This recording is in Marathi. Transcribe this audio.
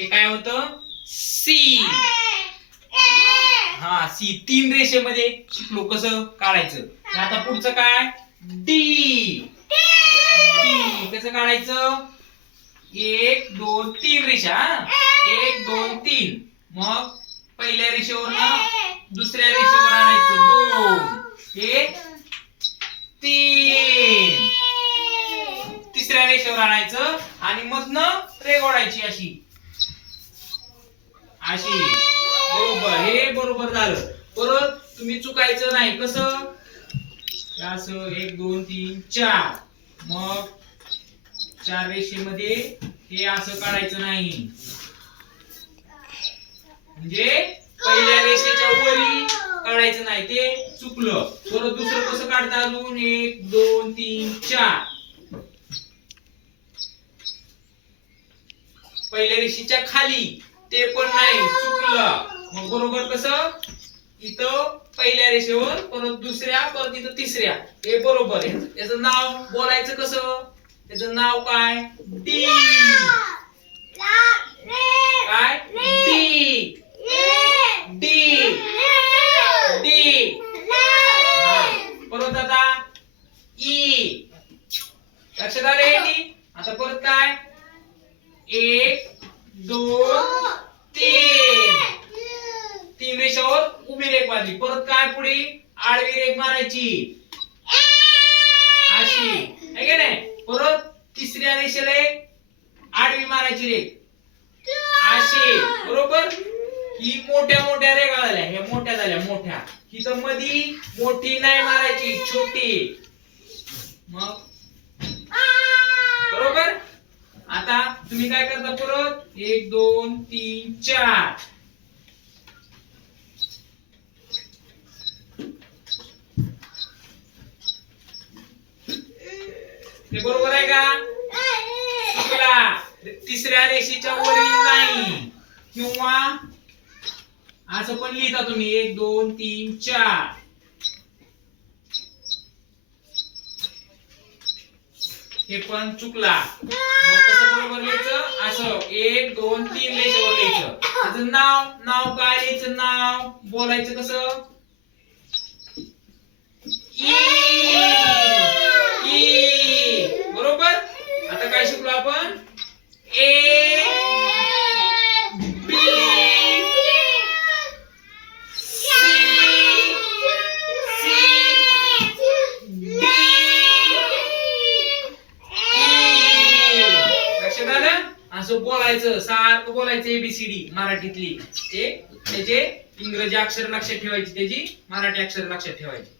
हे काय होतं? सी. हा सी. तीन रेषेमध्ये शिकलो कसं काढायचं आता पुढचं काय? डी. डी. कसं काढायचं? एक दोन तीन रेषा हा? एक दोन तीन. मग पहिल्या रेषेवर दुसऱ्या रेषेवर आणायचं. दोन. एक तीन. तिसऱ्या रेषेवर आणायचं आणि मधनं रेगोडायची अशी. अशी. बरोबर हे बरोबर झालं. परत तुम्ही चुकायचं नाही. कसं? असं एक दोन तीन चार. मग चार रेषेमध्ये हे असं काढायचं नाही. म्हणजे पहिल्या रेषेच्या वरी काढायचं नाही. ते चुकलं. परत दुसरं कसं काढता अजून? एक दोन तीन चार. पहिल्या रेषेच्या खाली. ते पण नाही चुकलं. मग बरोबर कसं? इथं पहिल्या रेषेवर परत दुसऱ्या परत इथं तिसऱ्या. हे बरोबर आहे. त्याचं नाव बोलायचं कसं? त्याचं नाव काय? डी. काय? डी. डी. डी. परत आता ई. लक्षात आले आता परत काय? एक दोन तीन रेषावर उभी रेख मारली परत काय पुढे? आडवी रेख मारायची. अशी. आहे की नाही? परत तिसऱ्या रेषेला एक आडवी मारायची रेख. अशी. बरोबर? ही मोठ्या मोठ्या रेखा झाल्या. ह्या मोठ्या झाल्या मोठ्या. ही तर मधी मोठी नाही मारायची छोटी. मग? बरोबर? आता तुम्ही काय करता परत? एक दोन तीन चार. हे बरोबर आहे का? चुकला तिसऱ्या रेषेच्या वरील नाही. किंवा असं पण लिहिता तुम्ही. एक दोन तीन चार. हे पण चुकला. मग कसं बरोबर लिहायचं? असं. एक दोन तीन रेषेवर लिहायचं. त्याचं नाव नाव काय लिहायचं? नाव बोलायचं कसं ई ई बरोबर आता काय शिकलो आपण A B C C D लक्षात आलं असं बोलायचं सारखं बोलायचं एबीसीडी मराठीतली. ते त्याचे इंग्रजी अक्षर लक्षात ठेवायची त्याची मराठी अक्षर लक्षात ठेवायची.